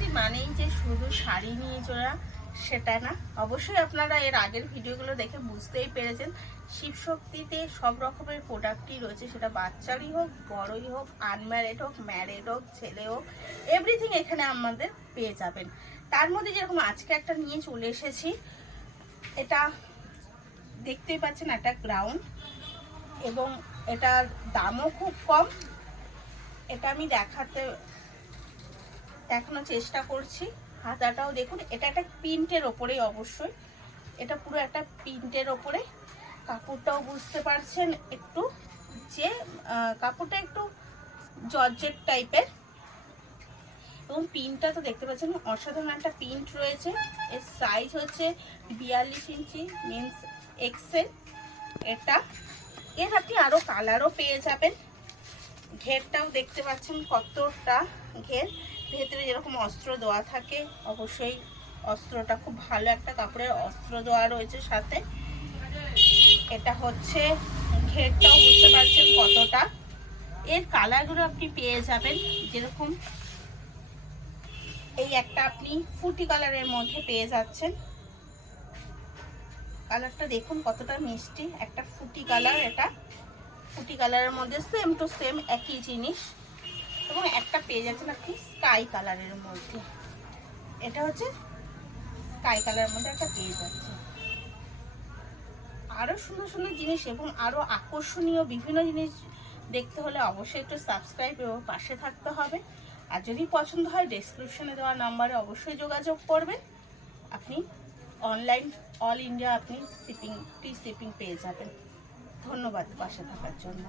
শক্তি মানেই যে শুধু শাড়ি নিয়ে চলা সেটা না। অবশ্যই আপনারা এর আগের ভিডিওগুলো দেখে বুঝতেই পেরেছেন শিব শক্তিতে সব রকমের প্রোডাক্টই রয়েছে, সেটা বাচ্চারই হোক, বড়ই হোক, আনম্যারিড হোক, ম্যারিড হোক, ছেলে হোক, এভরিথিং এখানে আমাদের পেয়ে যাবেন। তার মধ্যে যেরকম আজকে একটা নিয়ে চলে এসেছি, এটা দেখতেই পাচ্ছেন একটা গ্রাউন্ড, এবং এটার দামও খুব কম। এটা আমি দেখানোর চেষ্টা করছি। হাতাটাও দেখুন, এটা একটা প্রিন্টের ওপরে, অবশ্যই এটা পুরো একটা প্রিন্টের ওপরে। কাপড়টাও বুঝতে পারছেন একটু যে কাপড়টা একটু জর্জেট টাইপের, এবং প্রিন্টটা তো দেখতে পাচ্ছেন অসাধারণ একটা প্রিন্ট রয়েছে। এর সাইজ হচ্ছে 42 ইঞ্চি মিন্স এক্সেল। এর আপনি আরও কালারও পেয়ে যাবেন। ঘেরটাও দেখতে পাচ্ছেন কতটা ঘের, ভেতরে যেরকম অস্ত্র দেওয়া থাকে, অবশ্যই অস্ত্রটা খুব ভালো একটা কাপড়ের অস্ত্র দেওয়া রয়েছে সাথে। এটা হচ্ছে ঘেরটাও বুঝতে পারছেন কতটা। এর কালারগুলো আপনি পেয়ে যাবেন, যেরকম এই একটা আপনি ফুটি কালারের মধ্যে পেয়ে যাচ্ছেন। কালারটা দেখুন কতটা মিষ্টি, একটা ফুটি কালার। এটা ফুটি কালারের মধ্যে সেম টু সেম একই জিনিস। এবং একটা পেয়ে যাচ্ছেন আপনি স্কাই কালারের মধ্যে, এটা হচ্ছে স্কাই কালারের মধ্যে একটা পেয়ে যাচ্ছে। আরও সুন্দর সুন্দর জিনিস এবং আরও আকর্ষণীয় বিভিন্ন জিনিস দেখতে হলে অবশ্যই একটু সাবস্ক্রাইব এবং পাশে থাকতে হবে। আর যদি পছন্দ হয় ডেসক্রিপশনে দেওয়া নাম্বারে অবশ্যই যোগাযোগ করবেন। আপনি অনলাইন অল ইন্ডিয়া আপনি ফ্রি শিপিং পেয়ে যাবেন। ধন্যবাদ পাশে থাকার জন্য।